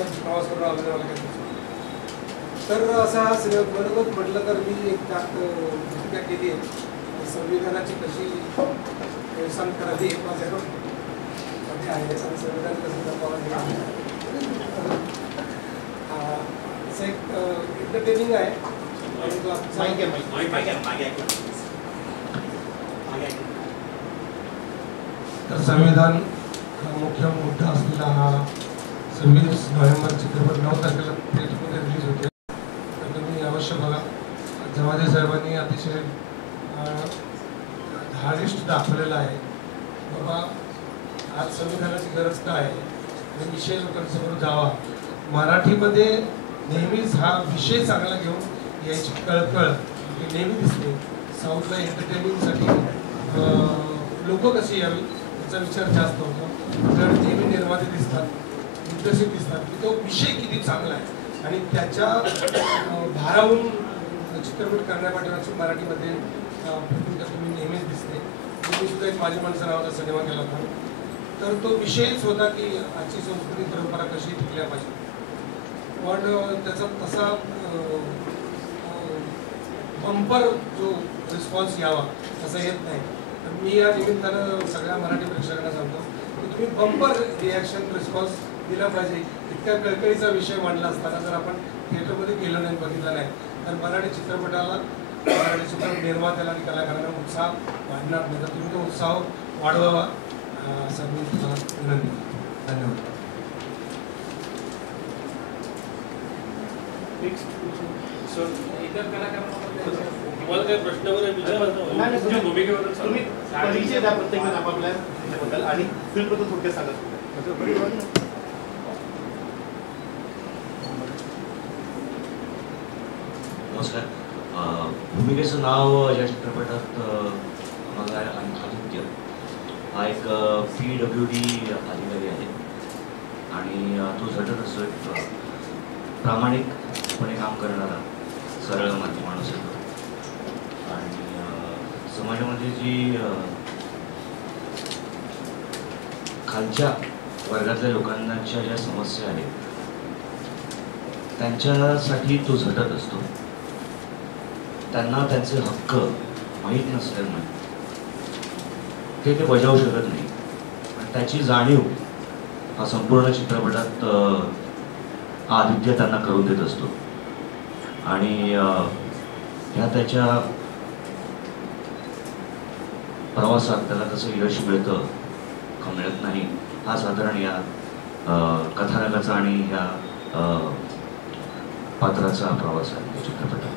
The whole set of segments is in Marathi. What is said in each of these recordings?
प्रवास करून आलो मला काही तर असा हा बरोबर म्हटलं तर मी एक त्यात भूमिका केली आहे संविधानाची कशी व्यसन करावी माझ्याकडे आहे आणि संविधान कसं जपावं असं एक एंटरटेनिंग आहे आणि तो तर संविधान हा मुख्य मुद्दा असलेला हा 26 नोव्हेंबर चित्रपट 9 तारखेला थिएटरमध्ये रिलीज होते तर तुम्ही अवश्य बघा. जवादे साहेबांनी अतिशय धारिष्ट दाखवलेला आहे बाबा आज संविधानाची गरज काय आहे आणि विषय लोकांसमोर जावा. मराठीमध्ये नेहमीच हा विषय चांगला घेऊन याची कळकळ नेहमी दिसते. साऊथला एंटरटेनिंगसाठी लोक कशी यावी याचा विचार जास्त होतो. तर नेहमी निर्माते दिसतात दिग्दर्शक दिसतात की तो विषय किती चांगला आहे आणि त्याच्या भारावून चित्रपट करण्यापाठीमागची मराठीमध्ये भूमिका तुम्ही नेहमीच दिसते. तुम्ही सुद्धा एक माझी माणसं नावाचा सिनेमा केला होता तर तो विषयच होता की आजची संस्कृती परंपरा कशी टिकल्या पाहिजे पण त्याचा तसा बंपर जो रिस्पॉन्स यावा तसा येत नाही. तर मी या निमित्तानं सगळ्या मराठी प्रेक्षकांना सांगतो की तुम्ही बंपर रिॲक्शन रिस्पॉन्स दिला पाहिजे. इतक्या कळकळीचा विषय मांडला असताना जर आपण थिएटरमध्ये गेलो नाही बघितला नाही तर मराठी चित्रपटाला मराठी चित्रपट निर्मात्याला आणि कलाकारांना उत्साह वाढणार नाही. तर तुम्ही तो उत्साह वाढवावा असं मी तुम्हाला विनंती. धन्यवाद. तुम्हाला काही प्रश्न वगैरे भूमिकेवर तुम्ही परिचय द्या प्रत्येक जण आपापल्या आणि फिल्मबद्दल थोडक्यात सांगा. नमस्कार. भूमिकेचं नाव या चित्रपटात आम्हाला आदित्य हा एक PWD अधिकारी आहे आणि तो झटत असतो एक प्रामाणिकपणे काम करणारा सरळ माणूस आहे. आणि समाजामध्ये जी खालच्या वर्गातल्या लोकांच्या ज्या समस्या आहेत त्यांच्यासाठी तो झटत असतो. त्यांना त्यांचे हक्क माहीत नसल्यामुळे ते बजावू शकत नाही आणि त्याची जाणीव हा संपूर्ण चित्रपटात आदित्य त्यांना करून देत असतो. आणि ह्या त्याच्या प्रवासात त्याला कसं यश मिळतं का मिळत नाही हा साधारण या कथानकाचा आणि ह्या पात्राचा प्रवास आहे या चित्रपटात.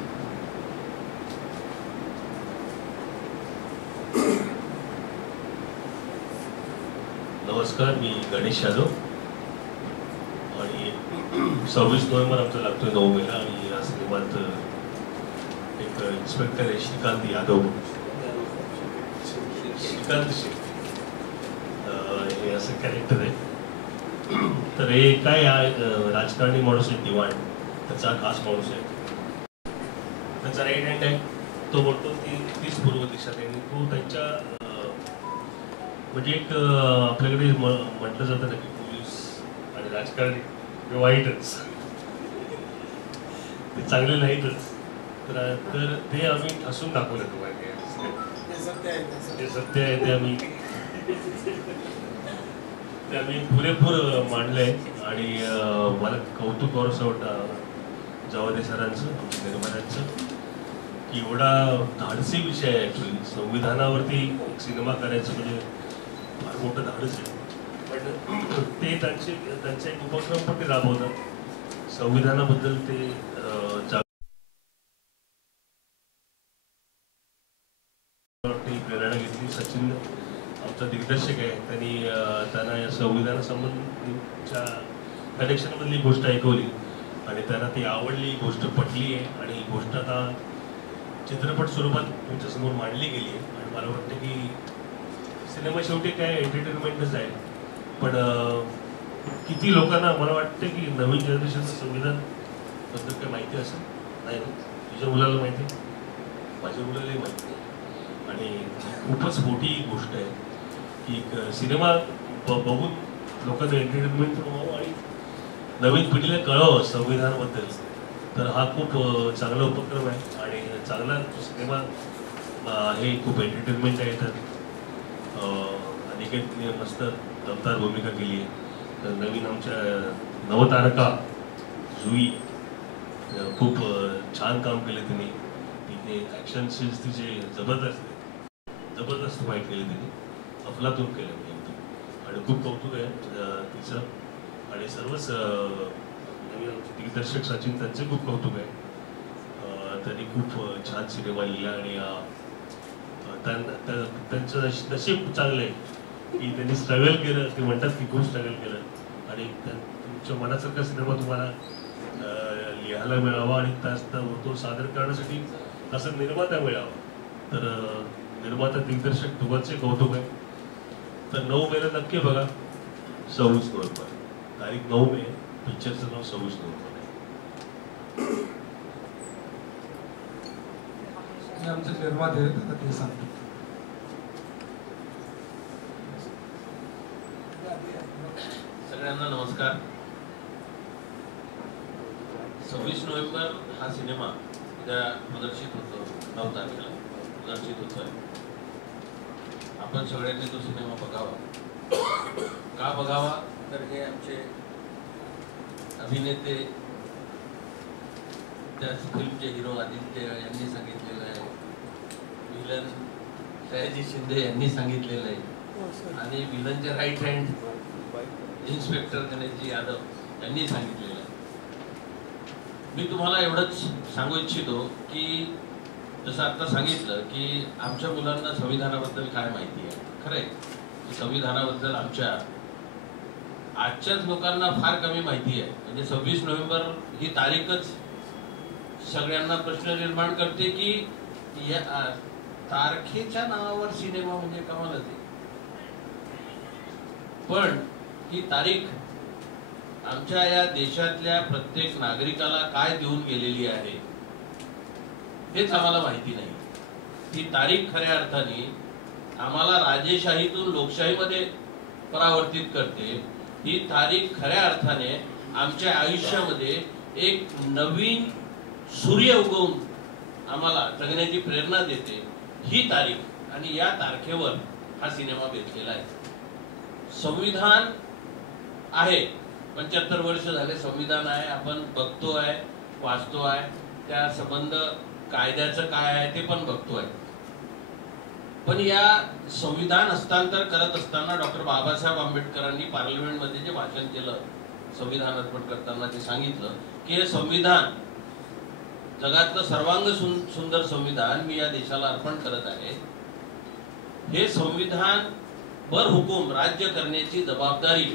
नमस्कार, मी गणेश यादव आणि 26 नोव्हेंबर आमचा लागतोय 9 मेला आणि या सिनेमात एक इन्स्पेक्टर आहे श्रीकांत यादव हे असं कॅरेक्टर आहे. तर हे काय राजकारणी माणूस आहे दिवाण त्याचा खास माणूस आहे. त्याचा राईट हँड आहे. तो म्हणतो तीच पूर्व दिशा त्यांनी तो त्यांच्या म्हणजे एक आपल्याकडे म्हटलं जातं ना की पोलीस आणि राजकारणी वाईटच ते चांगले नाहीतच. तर ते आम्ही हसून दाखवलं तुम्हाला जे सत्य आहे ते आम्ही पुरेपूर मांडलंय. आणि मला कौतुक असं वाटतं जवादे सरांचं आमच्या निर्मात्यांचं की एवढा धाडसी विषय आहे. ॲक्च्युली संविधानावरती एक सिनेमा करायचं म्हणजे फार मोठं धाडस आहे. पण ते त्यांचा एक उपक्रम पण ते राबवतात. संविधानाबद्दल ते प्रेरणा घेतली. सचिन आमचा दिग्दर्शक आहे त्यांना या संविधानासंबंधीच्या कनेक्शनमधली गोष्ट ऐकवली आणि त्यांना ती आवडली गोष्ट पटली आहे आणि ही गोष्ट आता चित्रपट स्वरूपात तुमच्यासमोर मांडली गेली आहे. आणि मला वाटतं की सिनेमा शेवटी काय एंटरटेनमेंटच आहे. पण किती लोकांना मला वाटतं की नवीन जनरेशनचं संविधान बद्दल काय माहिती असेल नाही ना. तुझ्या मुलाला माहिती आहे, माझ्या मुलालाही माहिती आहे. आणि खूपच मोठी गोष्ट आहे की सिनेमा बघून लोकांना एंटरटेनमेंट पण व्हावं आणि नवीन पिढीला कळावं संविधानाबद्दल, तर हा खूप चांगला उपक्रम आहे आणि चांगला सिनेमा हे खूप एंटरटेनमेंट आहे. तर अनिकेतने मस्त दमदार भूमिका केली आहे. तर नवीन आमच्या नवतारका जुई खूप छान काम केलं तिने. तिने ॲक्शन सीन्स तिचे जबरदस्त फाईट केली तिने, अफलातून केलं म्हणजे एकदम. आणि खूप कौतुक आहे तिचं. आणि सर्वच नवीन आमचे दिग्दर्शक सचिन त्यांचे खूप कौतुक आहे. त्यांनी खूप छान सिनेमा लिहिला आणि त्यांचं नशीब चांगलं आहे की त्यांनी स्ट्रगल केलं. ते म्हणतात की खूप स्ट्रगल केलं आणि तुमच्या मनासारखा सिनेमा तुम्हाला लिहायला मिळावा आणि तो सादर करण्यासाठी तसं निर्माता मिळावा. तर निर्माता दिग्दर्शक दोघांचे कौतुक आहे. तर 9 मेला नक्की बघा. 26 नोव्हेंबर तारीख 9 मे. पिक्चरचं नाव 26 नोव्हेंबर आहे. आमचे निर्माते आहेत, आता ते सांगतो. सगळ्यांना नमस्कार. 26 नोव्हेंबर हा सिनेमा उद्या प्रदर्शित होतो, 9 तारखेला प्रदर्शित होतोय. आपण सगळ्यांनी तो सिनेमा बघावा. का बघावा तर हे आमचे अभिनेते, त्या फिल्मचे हिरो आदित्य यांनी सांगितलेलं आहे, विलन सयाजी शिंदे यांनी सांगितलेलं आहे आणि विलनचे right hand inspector Ganeshji Yadav यांनी सांगितलेलं आहे. मी तुम्हाला एवढंच सांगू इच्छितो की जसं आता सांगितलं की आमच्या मुलांना संविधानाबद्दल काय माहिती आहे. खरंय, संविधानाबद्दल आमच्या आजच्याच लोकांना फार कमी माहिती आहे. म्हणजे 26 नोव्हेंबर ही तारीखच सगळ्यांना प्रश्न निर्माण करते की या तारखेच्या नावावर सिनेमा म्हणजे कमालच आहे. पण ही तारीख आमच्या या देशातल्या प्रत्येक नागरिकाला काय देऊन गेलेली आहे हेच आम्हाला माहिती नाही. ही तारीख खऱ्या अर्थाने आम्हाला राजेशाहीतून लोकशाहीमध्ये परावर्तित करते. ही तारीख खऱ्या अर्थाने आमच्या आयुष्यामध्ये एक नवीन सूर्य उगवून आम्हाला जगण्याची प्रेरणा देते ही तारीख. आणि या तारखेवर हा सिनेमा बेतलेला आहे. संविधान आहे, 75 वर्ष झाले संविधान आहे, आपण बघतोय, वाचतोय, त्या संबंध कायद्याचं काय आहे ते पण बघतोय. पण या संविधान हस्तांतर करत असताना डॉक्टर बाबासाहेब आंबेडकरांनी पार्लमेंटमध्ये जे भाषण केलं संविधान अर्पण करताना ते सांगितलं की हे संविधान जगातलं सर्वांग सुंदर संविधान मी या देशाला अर्पण करत आहे. हे संविधान बर हुकूम राज्य करण्याची जबाबदारी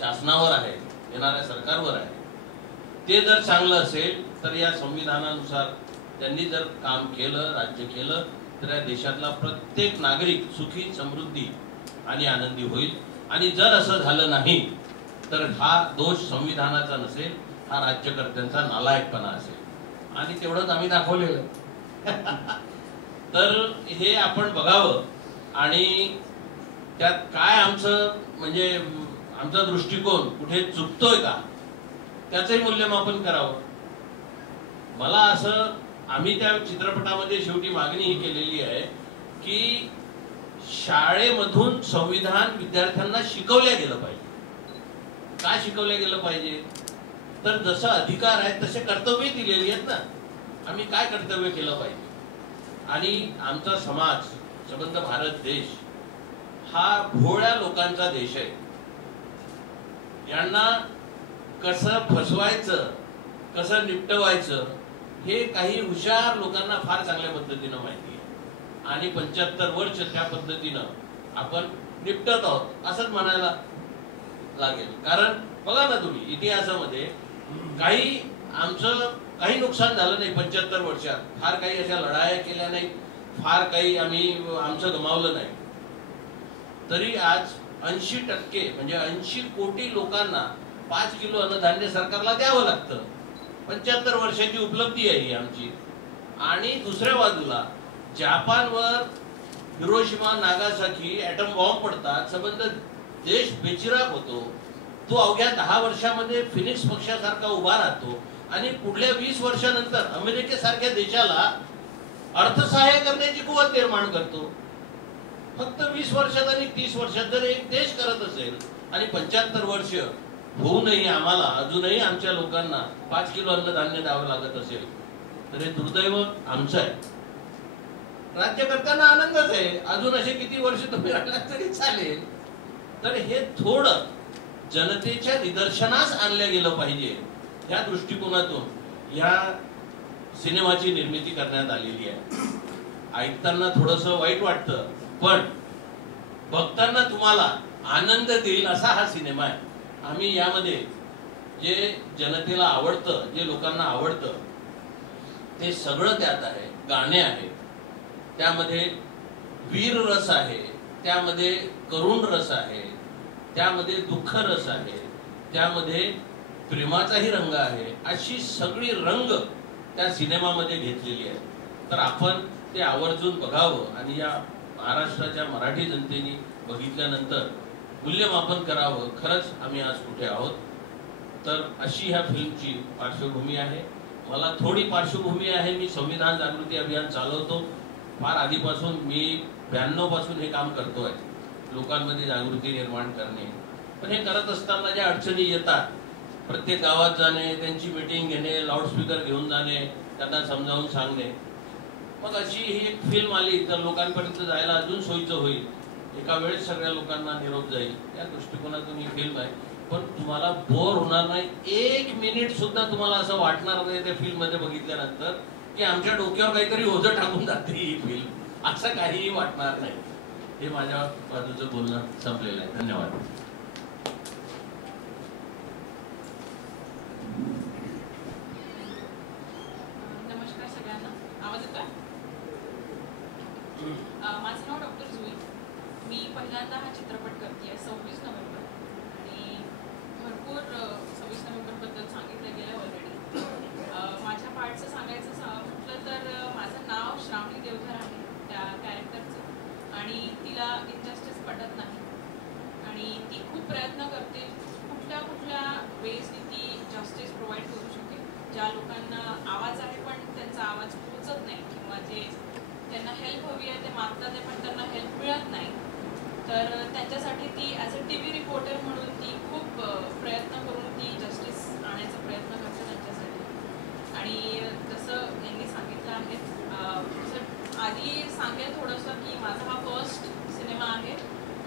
शासनावर आहे, येणाऱ्या सरकारवर आहे. ते जर चांगलं असेल तर या संविधानानुसार त्यांनी जर काम केलं, राज्य केलं तर या देशातला प्रत्येक नागरिक सुखी, समृद्धी आणि आनंदी होईल. आणि जर असं झालं नाही तर हा दोष संविधानाचा नसेल, हा राज्यकर्त्यांचा नालायकपणा असेल. आणि तेवढंच आम्ही दाखवलेलं. तर हे आपण बघावं आणि त्यात काय आमचं म्हणजे आमचा दृष्टिकोन कुठे चुकतोय का त्याचंही मूल्यमापन करावं. मला असं आम्ही त्या चित्रपटामध्ये शेवटी मागणी ही केलेली आहे की शाळेमधून संविधान विद्यार्थ्यांना शिकवल्या गेलं पाहिजे. का शिकवल्या गेलं पाहिजे तर जसं अधिकार आहे तसे कर्तव्य दिलेली आहेत ना. आम्ही काय कर्तव्य केलं पाहिजे. आणि आमचा समाज, संबंध भारत देश हा भोळ्या लोकांचा देश आहे. यांना कसं फसवायचं, कसं निपटवायचं हे काही हुशार लोकांना फार चांगल्या पद्धतीनं माहिती आहे. आणि 75 वर्ष त्या पद्धतीनं आपण निपटत आहोत असंच म्हणायला लागेल. कारण बघा ना तुम्ही इतिहासामध्ये आमचं काही नुकसान झालं नाही 75 वर्षात. फार काही अशा लढाया केल्या नाही, फार काही आम्ही आमचं गमावलं नाही. तरी आज 80% म्हणजे 80 कोटी लोकांना 5 किलो अन्नधान्य सरकारला द्यावं लागतं. 75 वर्षाची उपलब्धी आहे ही आमची. आणि दुसऱ्या बाजूला जपानवर हिरोशिमा, नागासाकी ॲटम बॉम्ब पडतात, संबंध देश बेचिराग होतो. तो अवघ्या 10 वर्षामध्ये फिनिक्स पक्षासारखा उभा राहतो आणि पुढल्या 20 वर्षानंतर अमेरिकेसारख्या देशाला अर्थसहाय्य करण्याची कुवत निर्माण करतो. फक्त 20 वर्षात आणि 30 वर्षात जर एक देश करत असेल आणि 75 वर्ष होऊनही आम्हाला अजूनही आमच्या लोकांना 5 किलो अन्नधान्य द्यावं लागत असेल तर हे दुर्दैव आमचं आहे. राज्यकर्त्यांना आनंदच आहे, अजून असे किती वर्ष तुम्ही राहिलात तरी चालेल. तर हे थोडं जनतेच्या निदर्शनास आणलं गेलं पाहिजे, या दृष्टिकोनातून या सिनेमाची निर्मिती करण्यात आलेली आहे. ऐकताना थोडस वाईट वाटतं, पण बघताना तुम्हाला आनंद देईल असा हा सिनेमा आहे. आम्ही यामध्ये जे जनतेला आवडतं, जे लोकांना आवडतं ते सगळं त्यात आहे. गाणे आहेत, त्यामध्ये वीर रस आहे, त्यामध्ये करुण रस आहे, त्यामध्ये दुःख रस आहे, त्यामध्ये प्रेमाचाही रंग आहे. अशी सगळी रंग त्या सिनेमामध्ये घेतलेली आहे. तर आपण ते आवर्जून बघावं आणि या महाराष्ट्राच्या मराठी जनतेने बघितल्यानंतर मूल्यमापन करावं, खरंच आम्ही आज कुठे आहोत. तर अशी ह्या फिल्मची पार्श्वभूमी आहे. मला थोडी पार्श्वभूमी आहे, मी संविधान जागृती अभियान चालवतो. फार आधीपासून मी 92 पासून हे काम करतोय, लोकांमध्ये जागृती निर्माण करणे. पण हे करत असताना ज्या अडचणी येतात, प्रत्येक गावात जाणे, त्यांची मीटिंग घेणे, लाऊडस्पीकर घेऊन जाणे, त्यांना समजावून सांगणे. मग अशी ही एक फिल्म आली तर लोकांपर्यंत जायला अजून सोयीचं होईल, एका वेळेस सगळ्या लोकांना निरोप जाईल, या दृष्टिकोनातून ही फिल्म आहे. पण तुम्हाला बोर होणार नाही, 1 मिनिट सुद्धा तुम्हाला असं वाटणार नाही त्या फिल्म मध्ये बघितल्यानंतर की आमच्या डोक्यावर काहीतरी ओझं टाकून जाते ही फिल्म, असं काहीही वाटणार नाही. हे माझ्या बाजूचं बोलणं संपलेलं आहे. धन्यवाद. नमस्कार सगळ्यांना. आवाज येतोय? माझं नाव डॉक्टर जुई. मी पहिल्यांदा हा चित्रपट करते 26 नोव्हेंबर आणि भरपूर 26 नोव्हेंबरबद्दल सांगितलं गेलं ऑलरेडी. माझ्या पार्टचं सांगायचं म्हटलं तर माझं नाव श्रावणी देवधर आहे त्या कॅरेक्टरचं, आणि तिला इनजस्टिस पटत नाही आणि ती खूप प्रयत्न करते कुठल्या वेजनी ती जस्टिस प्रोव्हाइड करू शकेल. ज्या लोकांना आवाज आहे पण त्यांचा आवाज पोहोचत नाही, किंवा जे त्यांना हेल्प हवी आहे ते मागतात आहे पण त्यांना हेल्प मिळत नाही, तर त्यांच्यासाठी ती ॲज अ TV रिपोर्टर म्हणून ती खूप प्रयत्न करून ती जस्टिस आणायचा प्रयत्न करते त्यांच्यासाठी. आणि जसं यांनी सांगितलं आहे, तसं आधी सांगेल थोडंसं की माझा हा फर्स्ट सिनेमा आहे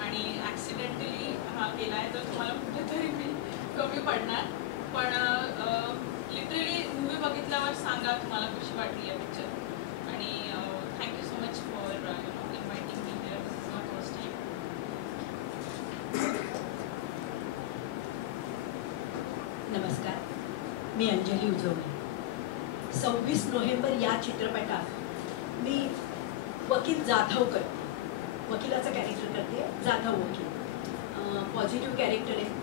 आणि ॲक्सिडेंटली हा केला आहे, तर तुम्हाला कुठेतरी मी कमी पडणार. पण लिटरली मूवी बघितल्यावर सांगा तुम्हाला कशी वाटली आहे पिक्चर. आणि thank you so much for inviting me here. This is my first time. नमस्कार, मी अंजली उजवणे. 26 नोव्हेंबर या चित्रपटात मी वकील जाधवकर, वकिलाचं कॅरेक्टर करते. जाधव वकील पॉझिटिव्ह कॅरेक्टर आहे.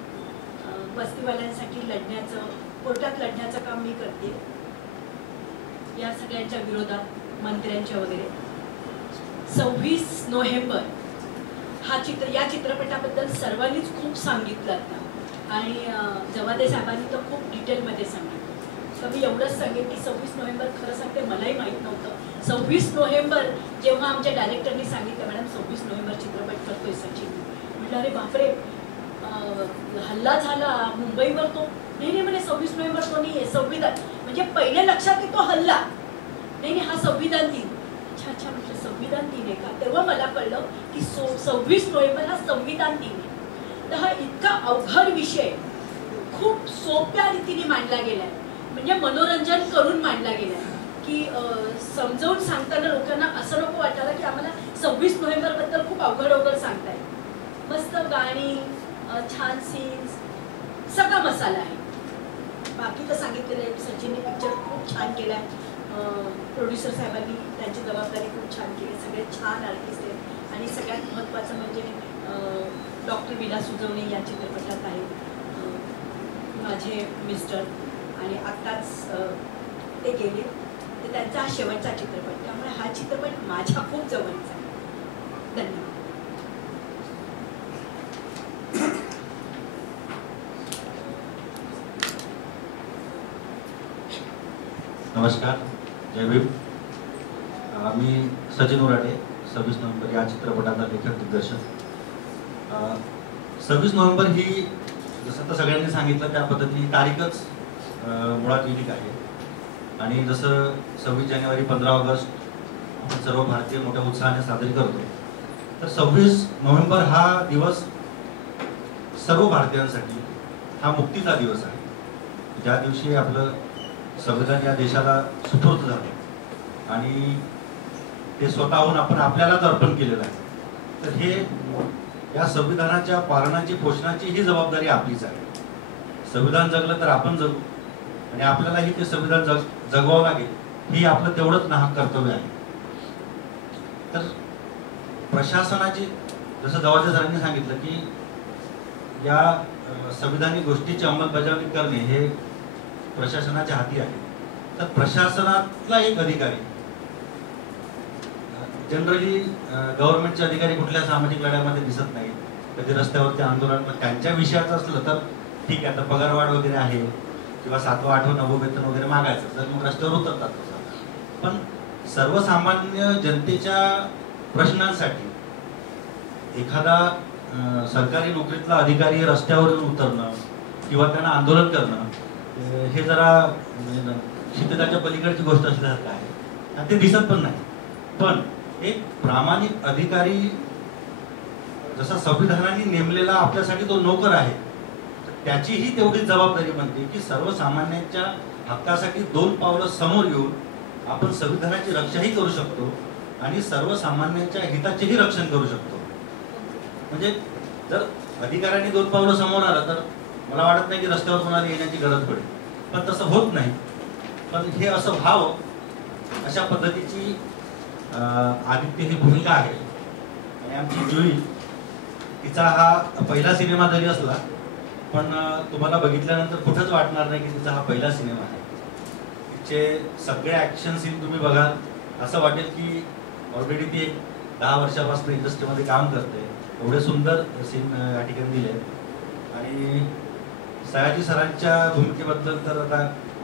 वस्तीवाल्यांसाठी लढण्याचं, कोर्टात लढण्याचं काम मी करते, या सगळ्यांच्या विरोधात, मंत्र्यांच्या वगैरे. 26 नोव्हेंबर या चित्रपटाबद्दल सर्वांनीच खूप सांगितलं आता, आणि जवादे साहेबांनी तर खूप डिटेलमध्ये सांगितलं. तर मी एवढंच सांगेन की 26 नोव्हेंबर खरं सांगते मलाही माहीत नव्हतं. 26 नोव्हेंबर जेव्हा आमच्या डायरेक्टरनी सांगितलं, मॅडम 26 नोव्हेंबर चित्रपट करतोय सचिन, म्हटलं अरे बापरे, हल्ला झाला मुंबईवर, तो नाही म्हणे 26 नोव्हेंबर तो नाही आहे, संविधान, म्हणजे पहिले लक्षात येतो हल्ला, नाही हा संविधान दिन. अच्छा म्हटलं संविधान दिन आहे का? तेव्हा मला कळलं की 26 नोव्हेंबर हा संविधान दिन आहे. तर हा इतका अवघड विषय खूप सोप्या रीतीने मांडला गेलाय, म्हणजे मनोरंजन करून मांडला गेलाय की समजावून सांगताना लोकांना असं नको वाटायला की आम्हाला 26 नोव्हेंबर बद्दल खूप अवघड सांगताय. मस्त गाणी, छान सीन्स, सगळा मसाला आहे. बाकी तर सांगितलेलं आहे, सचिनने पिक्चर खूप छान केलाय, प्रोड्युसर साहेबांनी त्यांची जबाबदारी खूप छान केली, सगळे छान आर्टिस्ट आहेत. आणि सगळ्यात महत्त्वाचं म्हणजे डॉक्टर विलास उजवणे या चित्रपटात आहेत, माझे मिस्टर, आणि आत्ताच ते गेले, तर त्यांचा हा शेवटचा चित्रपट, त्यामुळे हा चित्रपट माझ्या खूप जवळचा आहे. धन्यवाद. नमस्कार, जय भीम. मी सचिन उराटे, 26 नोव्हेंबर या चित्रपटाचा लेखक दिग्दर्शक. 26 नोव्हेंबर ही जसं आता सगळ्यांनी सांगितलं त्या पद्धतीने तारीखच मुळात युनिक आहे. आणि जसं 26 जानेवारी 15 ऑगस्ट आपण सर्व भारतीय मोठ्या उत्साहाने साजरी करतो, तर 26 नोव्हेंबर हा दिवस सर्व भारतीयांसाठी हा मुक्तीचा दिवस आहे. ज्या दिवशी आपलं संविधान या देशाला सुपूर्द झालं आणि ते स्वतःहून आपण आपल्यालाच अर्पण केलेलं आहे. तर हे या संविधानाच्या पालनाची पोषणाची ही जबाबदारी आपलीच आहे. संविधान जगलं तर आपण जगू आणि आपल्यालाही ते संविधान जगवावं लागेल, ही आपलं तेवढंच नाहक कर्तव्य आहे. तर प्रशासनाची जसं जवाहर सरांनी सांगितलं की या संविधानिक गोष्टीची अंमलबजावणी करणे हे प्रशासनाच्या हाती आहे. तर प्रशासनातला एक अधिकारी, जनरली गव्हर्नमेंटचे अधिकारी कुठल्या सामाजिक लढ्यामध्ये दिसत नाहीत. कधी रस्त्यावरती आंदोलन, त्यांच्या विषयाचं असलं तर ठीक आहे, आता पगारवाढ वगैरे आहे किंवा 7वं 8वं 9वं वेतन वगैरे मागायचं तर मग रस्त्यावर उतरतात. पण सर्वसामान्य जनतेच्या प्रश्नांसाठी एखादा सरकारी नोकरीतला अधिकारी रस्त्यावर उतरणं किंवा त्यांना आंदोलन करणं हे जरा शिथिलाच्या पलीकडची गोष्ट असल्यासारखं आहे आणि ते दिसत पण नाही. पण एक प्रामाणिक अधिकारी जसा संविधानाने नेमलेला आपल्यासाठी तो नोकर आहे, त्याचीही तेवढीच जबाबदारी बनते की सर्वसामान्यांच्या हक्कासाठी 2 पावलं समोर येऊन आपण संविधानाची रक्षाही करू शकतो आणि सर्वसामान्यांच्या हिताचेही रक्षण करू शकतो. म्हणजे जर अधिकाऱ्यांनी 2 पावलं समोर आलं तर मला वाटत नाही की रस्त्यावर कोणाला येण्याची गरज पडेल, पण तसं होत नाही. पण हे असं व्हावं अशा पद्धतीची आदित्य ही भूमिका आहे. आणि आमची जुई, तिचा हा पहिला सिनेमा जरी असला पण तुम्हाला बघितल्यानंतर कुठंच वाटणार नाही की तिचा हा पहिला सिनेमा आहे. तिचे सगळे ॲक्शन सीन तुम्ही बघाल असं वाटेल की ऑलरेडी ती 10 वर्षापासून इंडस्ट्रीमध्ये काम करते. एवढे सुंदर सीन या ठिकाणी दिले. आणि सयाजी सरांच्या भूमिकेबद्दल तर आता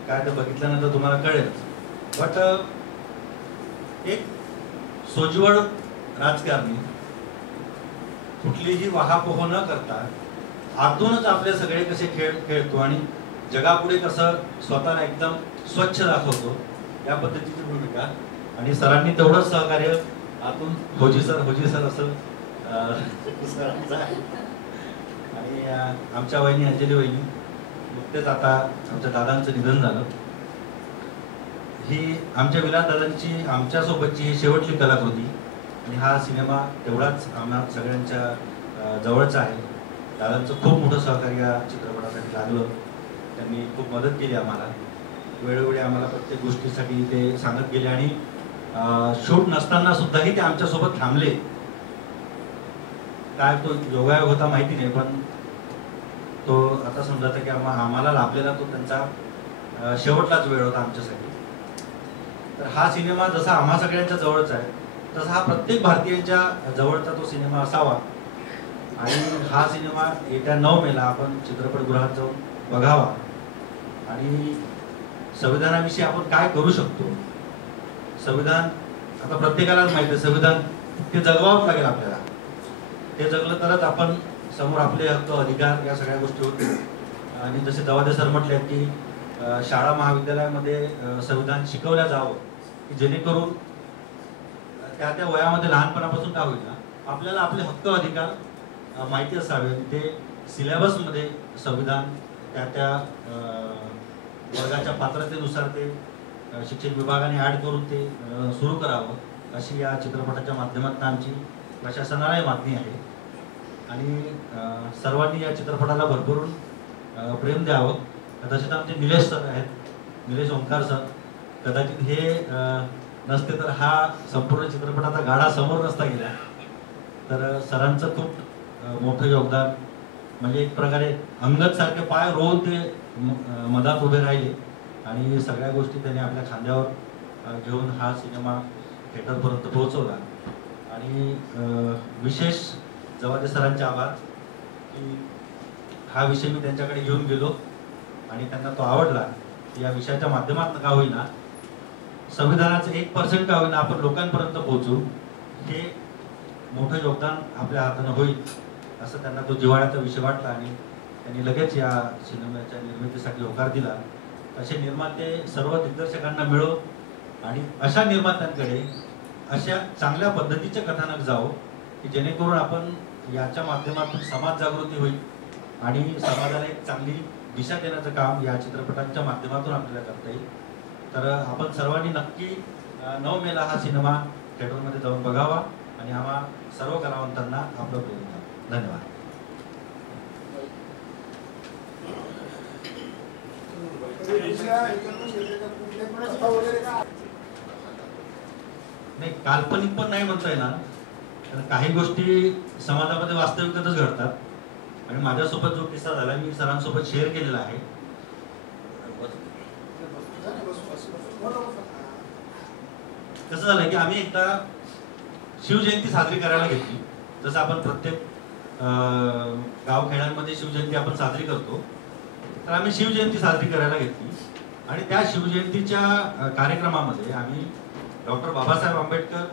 काय ते बघितल्यानंतर तुम्हाला कळेल. बट एक सोज्वळ राजकारणी कुठलीही वाहापोह न करता आतूनच आपले सगळे कसे खेळ खेळतो आणि जगापुढे कसं स्वतःला एकदम स्वच्छ दाखवतो, या पद्धतीची भूमिका. आणि सरांनी तेवढंच सहकार्य आतून होजी सर असं सरांचं आहे. आणि आमच्या वहिनी अंजली वहिनी, नुकतेच आता आमच्या दादांचं निधन झालं. ही आमच्या विलास दादांची आमच्यासोबतची ही शेवटची कलाकृती आणि हा सिनेमा तेवढाच आम्हा सगळ्यांच्या जवळचा आहे. दादांचं खूप मोठं सहकार्य या चित्रपटासाठी लागलं. त्यांनी खूप मदत केली आम्हाला, वेळोवेळी आम्हाला प्रत्येक गोष्टीसाठी ते सांगत गेले आणि शूट नसताना सुद्धाही ते आमच्यासोबत थांबले. काय तो योगायोग होता माहिती नाही, पण तो आता समजा की आम्हाला लाभलेला तो त्यांचा शेवटलाच वेळ होता आमच्यासाठी. तर हा सिनेमा जसा आम्हा सगळ्यांच्या जवळचा आहे तसा हा प्रत्येक भारतीयांच्या जवळचा तो सिनेमा असावा. आणि हा सिनेमा येत्या 9 मेला आपण चित्रपटगृहात जाऊन बघावा आणि संविधानाविषयी आपण काय करू शकतो. संविधान आता प्रत्येकालाच माहिती आहे, संविधान ते जगवावंच लागेल आपल्याला. ते जगलं तरच आपण समोर आपले हक्क अधिकार या सगळ्या गोष्टी होतील. आणि जसे जवादे सर म्हटले की शाळा महाविद्यालयामध्ये संविधान शिकवल्या जावं की जेणेकरून त्या त्या वयामध्ये लहानपणापासून काय होईल ना, आपल्याला आपले हक्क अधिकार माहिती असावे. ते सिलेबसमध्ये संविधान त्या त्या वर्गाच्या पात्रतेनुसार ते शिक्षण विभागाने ॲड करून ते सुरू करावं, अशी या चित्रपटाच्या माध्यमातून आमची प्रशासनालाही मागणी आहे. आणि सर्वांनी या चित्रपटाला भरभरून प्रेम द्यावं. तसेच आमचे निलेश सर आहेत, निलेश ओंकार सर, कदाचित हे नसते तर हा संपूर्ण चित्रपटाचा गाडा समोर नसता गेला. तर सरांचं खूप मोठं योगदान, म्हणजे एक प्रकारे अंगद सारखे पाय रोवून ते मधात उभे राहिले आणि सगळ्या गोष्टी त्यांनी आपल्या खांद्यावर घेऊन हा सिनेमा थिएटरपर्यंत पोहोचवला. आणि विशेष जवादे सरांचे आभार की हा विषय मी त्यांच्याकडे घेऊन गेलो आणि त्यांना तो आवडला. या विषयाच्या माध्यमातून का होईना संविधानाचं 1% का होईना आपण लोकांपर्यंत पोहोचू, हे मोठं योगदान आपल्या हातानं होईल असं त्यांना तो जिव्हाळ्याचा विषय वाटला आणि त्यांनी लगेच या सिनेमाच्या निर्मितीसाठी होकार दिला. असे निर्माते सर्व दिग्दर्शकांना मिळो आणि अशा निर्मात्यांकडे अशा चांगल्या पद्धतीचे कथानक जावो की जेणेकरून आपण याच्या माध्यमातून समाज जागृती होईल आणि समाजाला एक चांगली दिशा देण्याचं काम या चित्रपटांच्या माध्यमातून आपल्याला करता येईल. तर आपण सर्वांनी नक्की 9 मेला हा सिनेमा थिएटरमध्ये जाऊन बघावा आणि आम्हा सर्व कलावंतांना आपलं प्रेम द्यावं. धन्यवाद. नाही, काल्पनिक पण नाही म्हणता येणार. काही गोष्टी समाजामध्ये वास्तविकतच घडतात आणि माझ्यासोबत जो किस्सा झाला मी सरांसोबत शेअर केलेला आहे. कसं झालं की आम्ही एकदा शिवजयंती साजरी करायला घेतली. जसं आपण प्रत्येक गावखेड्यांमध्ये शिवजयंती आपण साजरी करतो, तर आम्ही शिवजयंती साजरी करायला घेतली आणि त्या शिवजयंतीच्या कार्यक्रमामध्ये आम्ही डॉक्टर बाबासाहेब आंबेडकर,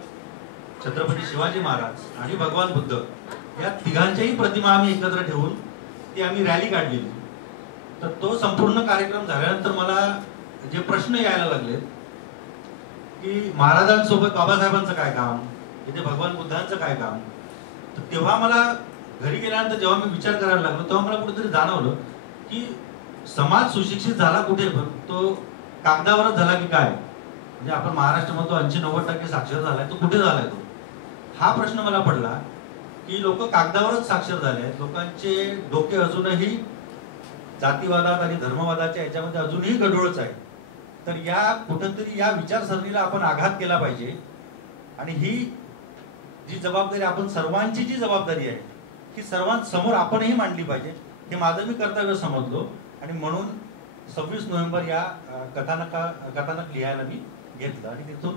छत्रपती शिवाजी महाराज आणि भगवान बुद्ध या तिघांच्याही प्रतिमा आम्ही एकत्र ठेवून ती आम्ही रॅली काढलेली. तर तो संपूर्ण कार्यक्रम झाल्यानंतर मला जे प्रश्न यायला लागले की महाराजांसोबत बाबासाहेबांचं काय काम, इथे भगवान बुद्धांचं काय काम. तर तेव्हा मला घरी गेल्यानंतर जेव्हा मी विचार करायला लागलो तेव्हा मला कुठेतरी जाणवलं की समाज सुशिक्षित झाला कुठे, पण तो कागदावरच झाला की काय. म्हणजे आपण महाराष्ट्रामध्ये 80-90% साक्षर झालाय, तो कुठे झालाय तो, हा प्रश्न मला पडला की लोक कागदावरच साक्षर झाले आहेत. लोकांचे डोके अजूनही जातीवादात आणि धर्मवादाच्या याच्यामध्ये अजूनही गढूळच आहे. तर या कुठंतरी या विचारसरणीला आपण आघात केला पाहिजे आणि ही जी जबाबदारी आपण सर्वांची जी जबाबदारी आहे ही सर्वांसमोर आपणही मांडली पाहिजे. हे माझं मी कर्तव्य समजलो आणि म्हणून 26 नोव्हेंबर या कथानक लिहायला मी घेतलं आणि तिथून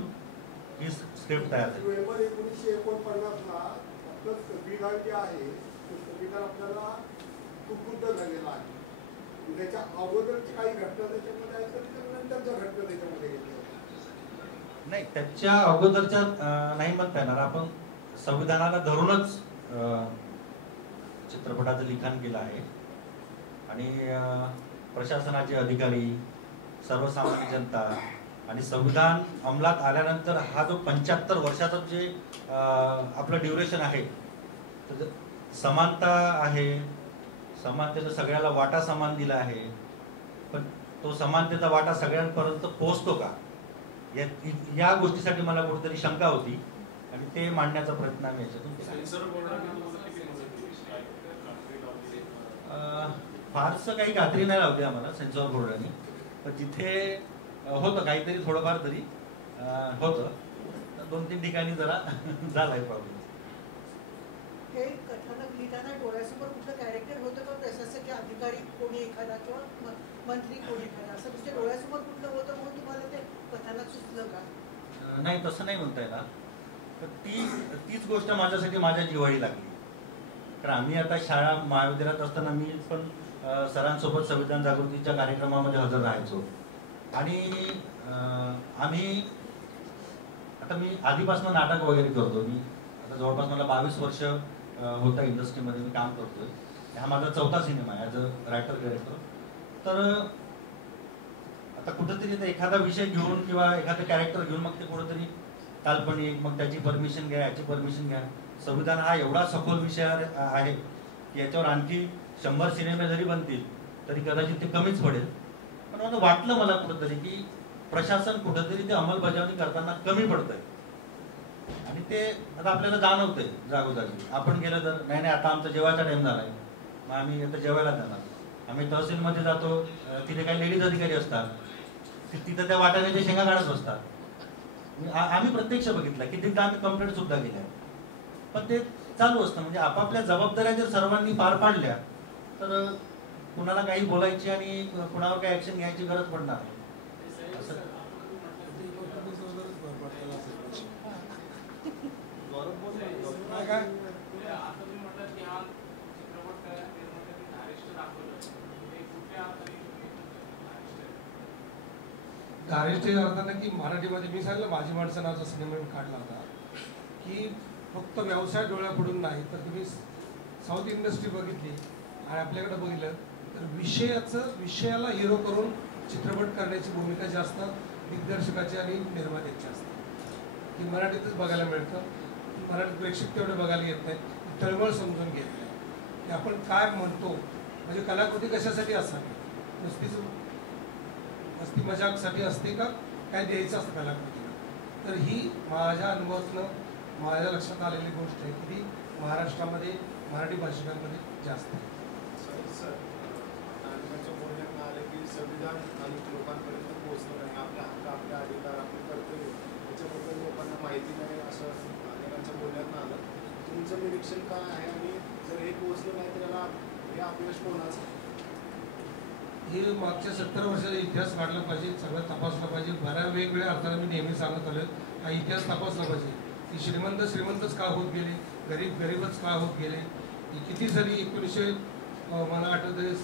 ही स्क्रिप्ट तयार झाली. नोव्हेंबर 1949ला आपलं संविधान जे आहे ते संविधान आपल्याला सुपूर्द झालेलं आहे. त्याच्या अगोदरची काही घटना त्याच्यामध्ये आहे तर नंतरच्या घटना त्याच्यामध्ये घेतल्या नाही, त्याच्या अगोदरच्या नाही म्हणता येणार. आपण संविधानाला धरूनच चित्रपटाचं लिखाण केलं आहे आणि प्रशासनाचे अधिकारी, सर्वसामान्य जनता आणि संविधान अंमलात आल्यानंतर हा जो 75 वर्षाचा जे आपलं ड्युरेशन आहे, तर समानता आहे, समानतेचा सगळ्याला वाटा समान दिला आहे, पण तो समानतेचा वाटा सगळ्यांपर्यंत पोहोचतो का या गोष्टीसाठी मला कुठेतरी शंका होती आणि ते मांडण्याचा प्रयत्न आम्ही याच्यातून केला. फारसं काही खात्री नाही लावली आम्हाला सेन्सॉर बोर्डाने, पण जिथे होतं काहीतरी थोडंफार तरी होतं. 2-3 ठिकाणी जरा झालाय प्रॉब्लेम. हे कथानक लिहिताना डोळ्यासमोर कुठलं कॅरेक्टर होतं का प्रशासकीय अधिकारी कोणी एखादा किंवा मंत्री कोणी एखादा असं तुमच्या डोळ्यासमोर कुठलं होतं म्हणून तुम्हाला ते कथानक सुचलं का? नाही, तसं नाही म्हणता येणार. तर तीच गोष्ट माझ्यासाठी माझ्या जिव्हाळी लागली. तर आम्ही आता शाळा महाविद्यालयात असताना मी पण सरांसोबत संविधान जागृतीच्या कार्यक्रमामध्ये हजर राहायचो आणि आम्ही आता मी आधीपासून नाटक वगैरे करतो. मी आता जवळपास मला 22 वर्ष होता इंडस्ट्रीमध्ये मी काम करतोय. हा माझा 4था सिनेमा आहे ॲज अ रायटर डायरेक्टर. तर आता कुठेतरी एखादा विषय घेऊन किंवा एखादं कॅरेक्टर घेऊन मग ते कुठेतरी काल्पनिक, मग त्याची परमिशन घ्या, याची परमिशन घ्या. संविधान हा एवढा सखोल विषय आहे की याच्यावर आणखी 100 सिनेमे जरी बनतील तरी कदाचित ते कमीच पडेल. पण आता वाटलं मला कुठंतरी की प्रशासन कुठंतरी ते अंमलबजावणी करताना कमी पडतंय आणि ते आता आपल्याला जाणवतंय जागोजागी. आपण गेलं तर नाही आता आमचा जेवायचा टाइम झालाय, मग आम्ही आता जेवायला जाणार. आम्ही तहसीलमध्ये जातो, तिथे काही लेडीज अधिकारी असतात, तिथं त्या वाटाण्याच्या शेंगा काढत असतात. आम्ही प्रत्यक्ष बघितलं कितीदा आम्ही कंप्लेंट सुद्धा केल्या. पण ते चालू असतं. म्हणजे आपापल्या जबाबदाऱ्या जर सर्वांनी पार पाडल्या तर कुणाला काही बोलायची आणि कुणावर काही ऍक्शन घ्यायची गरज पडणार नाही. दारिद्र्य करताना की मराठीमध्ये मी सांगितलं माझी माणसं नावाचा सिनेमा काढला होता की फक्त व्यवसाय डोळ्यापुढून नाही तर तुम्ही साऊथ इंडस्ट्री बघितली आणि आपल्याकडे बघितलं तर विषयाला हिरो करून चित्रपट करण्याची भूमिका जास्त दिग्दर्शकाची आणि निर्मात्याची असते की मराठीतच बघायला मिळतं. मराठी प्रेक्षक तेवढे बघायला येत नाही, तळमळ समजून घेत नाही की आपण काय म्हणतो. म्हणजे कलाकृती कशासाठी असावी, नुसती मजाकसाठी असते का काय द्यायचं असतं कलाकृतीला. तर ही माझ्या अनुभवातनं माझ्या लक्षात आलेली गोष्ट आहे की ती महाराष्ट्रामध्ये मराठी भाषिकांमध्ये जास्त आहे. बोलण्यात आलं की संविधान अनेक लोकांपर्यंत पोहोचलं नाही, आपला हक्क आपला अधिकार आपलं कर्तव्य याच्याबद्दल लोकांना माहिती नाही असं अनेकांच्या बोलण्यात आलं. तुमचं निरीक्षण काय आहे आणि जर हे पोहोचलं नाही तर याला हे अपयश कोणाचं? हे मागच्या 70 वर्षाचा इतिहास काढला पाहिजे, सगळं तपासलं पाहिजे. बऱ्याच वेगवेगळ्या अर्थाने मी नेहमी सांगत आलो हा इतिहास तपासला पाहिजे की श्रीमंतच का होत गेले, गरीबच का होत गेले. किती जरी 1900 मला आठवतं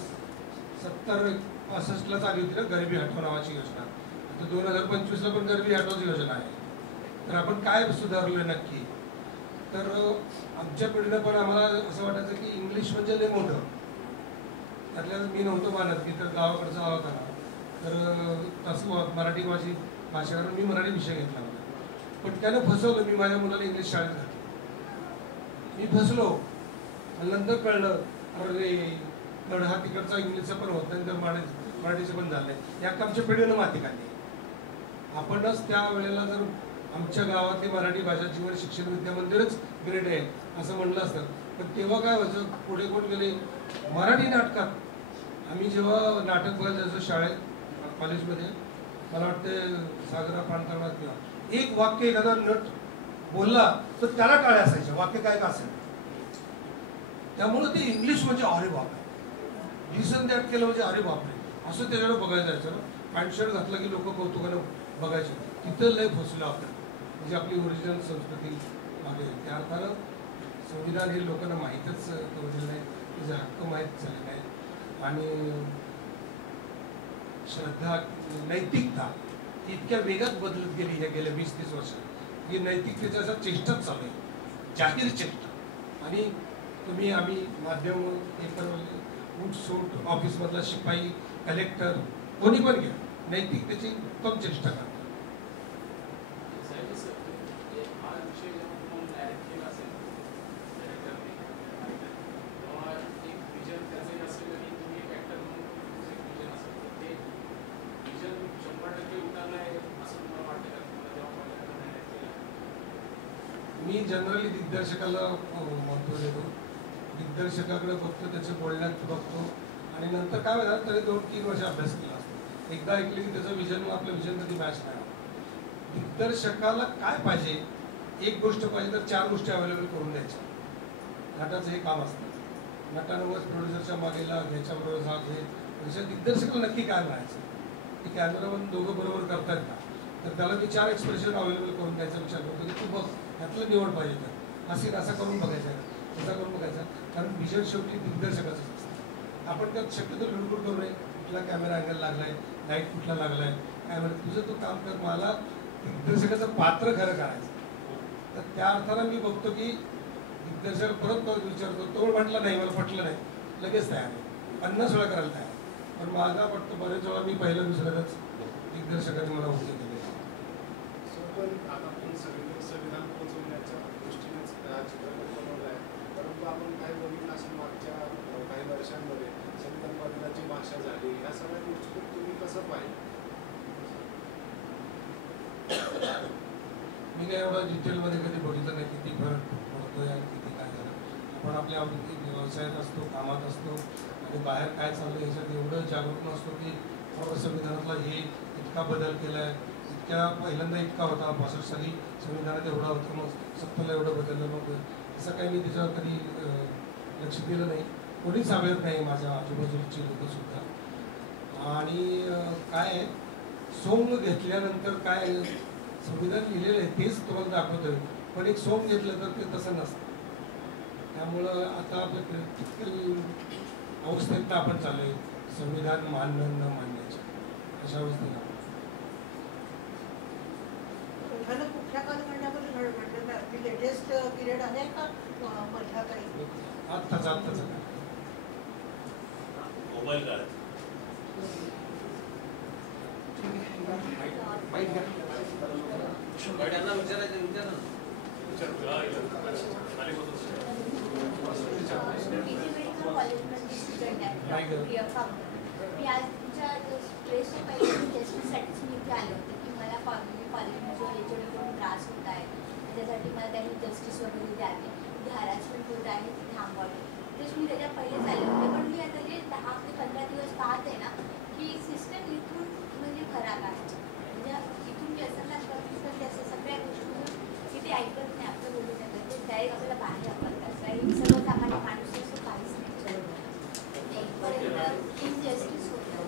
70-65ला आली होती ना गरिबी हटव नावाची योजना. आता 2025ला पण गरिबी हटवाची योजना आहे. तर आपण काय सुधारलं नक्की. तर आमच्या पिढीनं पण आम्हाला असं वाटायचं की इंग्लिश म्हणजे लय मोठं. त्यातल्या मी नव्हतो मानत की तर गावाकडचा आवाज आला तर तसं मराठी माझी भाषा करून मी मराठी विषय घेतला होता. पण त्यानं फसवलं. मी माझ्या मुलाला इंग्लिश शाळेत घातलं, मी फसलो. नंतर कळलं अरे हा तिकडचा इंग्लिशचा पण होत नाही तर मराठीचं पण झालंय. या आमच्या पिढीनं माती काढली. आपणच त्या वेळेला जर आमच्या गावातली मराठी भाषा जीवन शिक्षण विद्या मंदिरच ग्रेट आहे असं म्हणलं असतं पण तेव्हा काय व्हायचं पुढे कोण गेले मराठी नाटकात. आम्ही जेव्हा नाटक बघायला जायचो शाळेत कॉलेजमध्ये मला वाटतं सागरा पाणताळा किंवा एक वाक्य एखादा नट बोलला तर त्याला टाळ्या असायच्या. वाक्य काय का असेल त्यामुळं ते इंग्लिश म्हणजे अरे बापरे, लिसन दॅट केलं म्हणजे अरे बापरे असं त्याच्याकडे बघायला जायचं ना. पॅन्ट शर्ट घातलं की लोक कौतुकानं बघायचे. तिथं लय फसलं आपण म्हणजे आपली ओरिजिनल संस्कृती मागे. त्या अर्थानं संविधान हे लोकांना माहीतच करून नाही, त्याचे हक्क माहीत झाले नाही. आणि श्रद्धा नैतिकता इतक्या वेगात बदलत गेली ह्या गेल्या 20-30 वर्षात. ही नैतिकतेचा असा चेष्टाच चालू आहे, जाहीर चेष्टा. आणि तुम्ही आम्ही माध्यम पेपर उठ सूट ऑफिसमधला शिपाई कलेक्टर कोणी पण घ्या नैतिकतेची उत्तम चेष्टा करतात. मी जनरली दिग्दर्शकाला महत्त्व देतो. दिग्दर्शकाकडे बघतो, त्याचे बोलण्यात बघतो आणि नंतर काय होणार तरी 2-3 वर्ष अभ्यास केला असतो. एकदा ऐकले की त्याचं विजन आपलं विजन कधी मॅच नाही. दिग्दर्शकाला काय पाहिजे, एक गोष्ट पाहिजे तर 4 गोष्टी अवेलेबल करून द्यायच्या. नाटाचं हे काम असतं. नटानं प्रोड्युसरच्या मागेला ह्याच्याबरोबर जाग हे त्याच्या दिग्दर्शकाला नक्की काय म्हणायचं. ते कॅमेरामन दोघं बरोबर करतात का तर त्याला मी 4 एक्सप्रेशन अवेलेबल करून द्यायचा विचार करतो की तू बघ ह्यातलं निवड पाहिजे तर असा करून बघायचा तसा करून बघायचा. कारण विजन शेवटी दिग्दर्शकाचंच असतं. आपण त्यात शक्यतो लुडबुड करू नये. कुठला कॅमेरा अँगल लागलाय, लाईट कुठला लागलाय काय म्हणत तुझं तू काम कर, मला दिग्दर्शकाचं पात्र खरं करायचं. तर त्या अर्थानं मी बघतो की दिग्दर्शक परत विचारतो. तो म्हटला नाही मला पटलं नाही लगेच तयार आहे, 50 वेळा करायला तयार. पण माझा पटतो बरेच वेळा मी पहिलं दुसऱ्याच दिग्दर्शकाने मला ओके केले. पण आता आपण संविधान पोहोचवण्याच्या दृष्टीनेच चित्रपट बनवला आहे. परंतु आपण काय बघितलं असेल मागच्या काही वर्षांमध्ये संविधान बदलाची भाषा झाली. ह्या सगळ्या गोष्टी तुम्ही कसं पाहिजे? मी काय एवढा डिटेलमध्ये कधी बघितलं नाही किती फरक पडतोय आणि किती काय झालं. आपण आपल्या व्यवसायात असतो, कामात असतो आणि बाहेर काय चाललं ह्याच्यात एवढं जागरूक नसतो की संविधानातला हे इतका बदल केला आहे. इतक्या पहिल्यांदा इतका होता 65 साली संविधानात एवढा होता मग 70ला एवढं बदललं. मग असं काही मी त्याच्यावर कधी लक्ष दिलं नाही. कोणीच सांगत नाही माझ्या आजूबाजूची लोकंसुद्धा. आणि काय सोंग घेतल्यानंतर काय संविधान लिहिलेलं आहे तेच तुम्हाला दाखवतोय. पण एक सोंग घेतलं तर ते तसं नसतं. त्यामुळं आता आपलं क्रिटिकल अवस्थेत आपण चालू आहे संविधान मानणं न मानण्याच्या अशा अवस्थेला. हायेस्ट पिरियड आहे का मधला काही? आत्ताच मोबाईल काढ. मी आज तुमच्या प्रेसच्या पहिले टेस्टसाठीच मी इथे आले होते की मला कॉलेजमध्ये याच्याकडून त्रास होत आहे, त्याच्यासाठी मला त्यांनी जस्टिस वगैरे द्यावे, जे हॅरॅसमेंट होत आहे ते थांबवावे. तेच मी त्याच्या पहिलेच आले होते. पण मी आता जे 10 ते 15 दिवस पाहते ना की सिस्टम इथून म्हणजे खराब आहे. म्हणजे इथून जे असं ना त्याचं सगळ्या गोष्टी की ते ऐकत नाही, आपलं बोलू शकत ते डायरेक्ट आपल्याला बाहेर वापरतात. डायरेक्ट सर्वसामान्य माणूस असं काहीच नाही. इनजस्टिस होतं.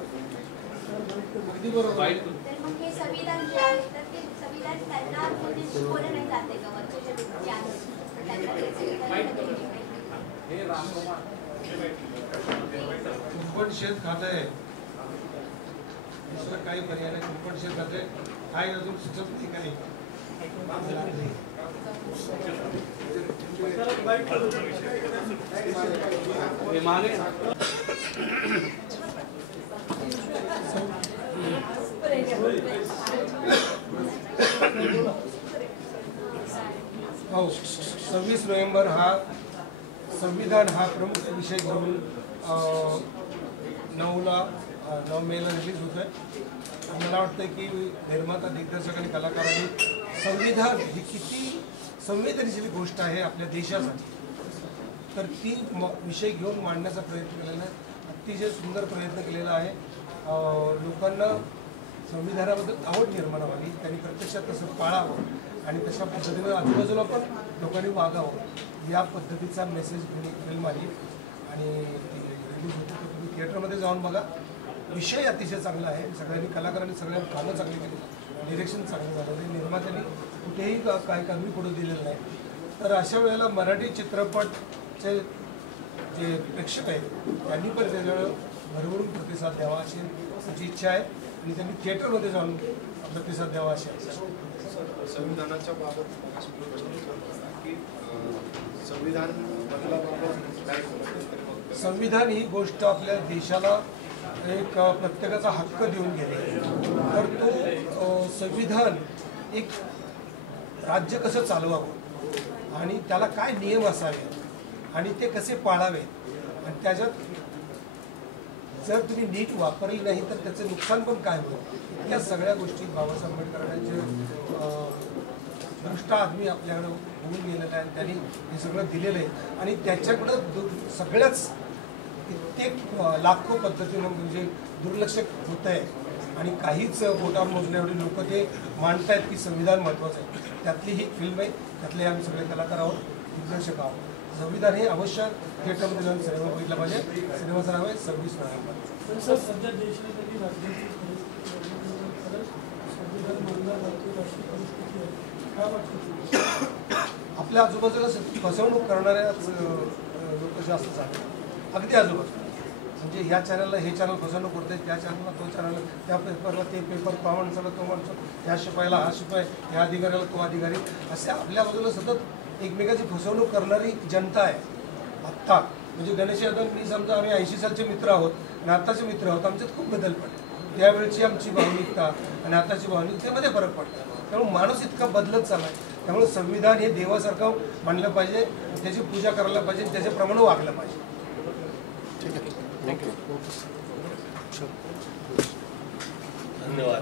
तर मग हे संविधान जे आहे तर ते संविधान त्यांना म्हणजे शिकवलं नाही जाते का वरच्या जे आहेत तर त्यांना कुंपण शेत खात आहे, दुसरं काही पर्याय नाही. कुंपण शेत खात आहे, काय अजून सुचत नाही काही. हो, 26 नोव्हेंबर हा संविधान हा प्रमुख विषय घेऊन 9 मेला रिलीज होत आहे. मला वाटतं की निर्माता, दिग्दर्शक आणि कलाकारांनी संविधान ही किती संवेदनशील गोष्ट आहे आपल्या देशासाठी, तर ती विषय घेऊन मांडण्याचा प्रयत्न केलेला आहे. अतिशय सुंदर प्रयत्न केलेला आहे. लोकांना संविधानाबद्दल आवड निर्माण व्हावी, त्यांनी प्रत्यक्षात तसं पाळावं आणि तशा पद्धतीने आजूबाजूला पण लोकांनी वागावं, या पद्धतीचा मेसेज फिल्म आली आणि रिलीज होते. तर तुम्ही थिएटरमध्ये जाऊन बघा. विषय अतिशय चांगला आहे. सगळ्यांनी, कलाकारांनी सगळ्यांनी कामं चांगली केली, डायरेक्शन चांगलं झालं, निर्मात्यांनी कुठेही काय कमी पडू दिलेलं नाही. तर अशा वेळेला मराठी चित्रपटचे जे प्रेक्षक आहेत त्यांनी पण त्याच्यावर भरभरून प्रतिसाद द्यावा अशी माझी इच्छा आहे आणि त्यांनी थिएटरमध्ये जाऊन प्रतिसाद द्यावा अशी संविधानाच्या बाबत की संविधान संविधान ही गोष्ट आपल्या देशाला एक प्रत्येकाचा हक्क देऊन गेले. तर तो संविधान एक राज्य कसं चालवावं आणि त्याला काय नियम असावे आणि ते कसे पाळावे आणि त्याच्यात जर तुम्ही नीट वापरली नाही तर त्याचं नुकसान पण काय होतं, या सगळ्या गोष्टी बाबासाहेब आंबेडकरांचे दृष्ट आदमी आपल्याकडं होऊन गेलेला आहे. त्यांनी हे सगळं दिलेलं आहे आणि त्याच्याकडं सगळ्याच कित्येक लाखो पद्धतीनं म्हणजे दुर्लक्ष होत आहे आणि काहीच बोटावर मोजण्या एवढे लोक ते मांडत आहेत की संविधान महत्त्वाचं आहे. त्यातली ही फिल्म आहे, त्यातले आम्ही सगळे कलाकार आहोत, दिग्दर्शक आहोत. संविधान हे अवश्य थिएटरमध्ये जाऊन सिनेमा बघितला पाहिजे. सिनेमाचं नाव आहे 26 नोव्हेंबर. आपल्या आजूबाजूला फसवणूक करणाऱ्याच लोक जास्त झाले, अगदी आजूबाजूला. म्हणजे ह्या चॅनलला हे चॅनल फसवणूक करते, त्या चॅनलला तो चॅनल, त्या पेपरला ते पेपर, तो माणसाला तो माणसं, ह्या शिपायाला हा शिपाई, ह्या अधिकाऱ्याला तो अधिकारी, असे आपल्या बाजूला सतत एकमेकाची फसवणूक करणारी जनता आहे आत्ता. म्हणजे गणेश यादव, मी समजा आम्ही 80 सालचे मित्र आहोत आणि आत्ताचे मित्र आहोत, आमच्यात खूप बदल पडले. त्यावेळची आमची भावनिकता आणि आताची भावनिकतेमध्ये फरक पडला. त्यामुळे माणूस इतका बदलत चालला आहे. त्यामुळे संविधान हे देवासारखं मानलं पाहिजे, त्याची पूजा करायला पाहिजे, त्याच्याप्रमाणे वागलं पाहिजे. ठीक आहे, थँक्यू. धन्यवाद.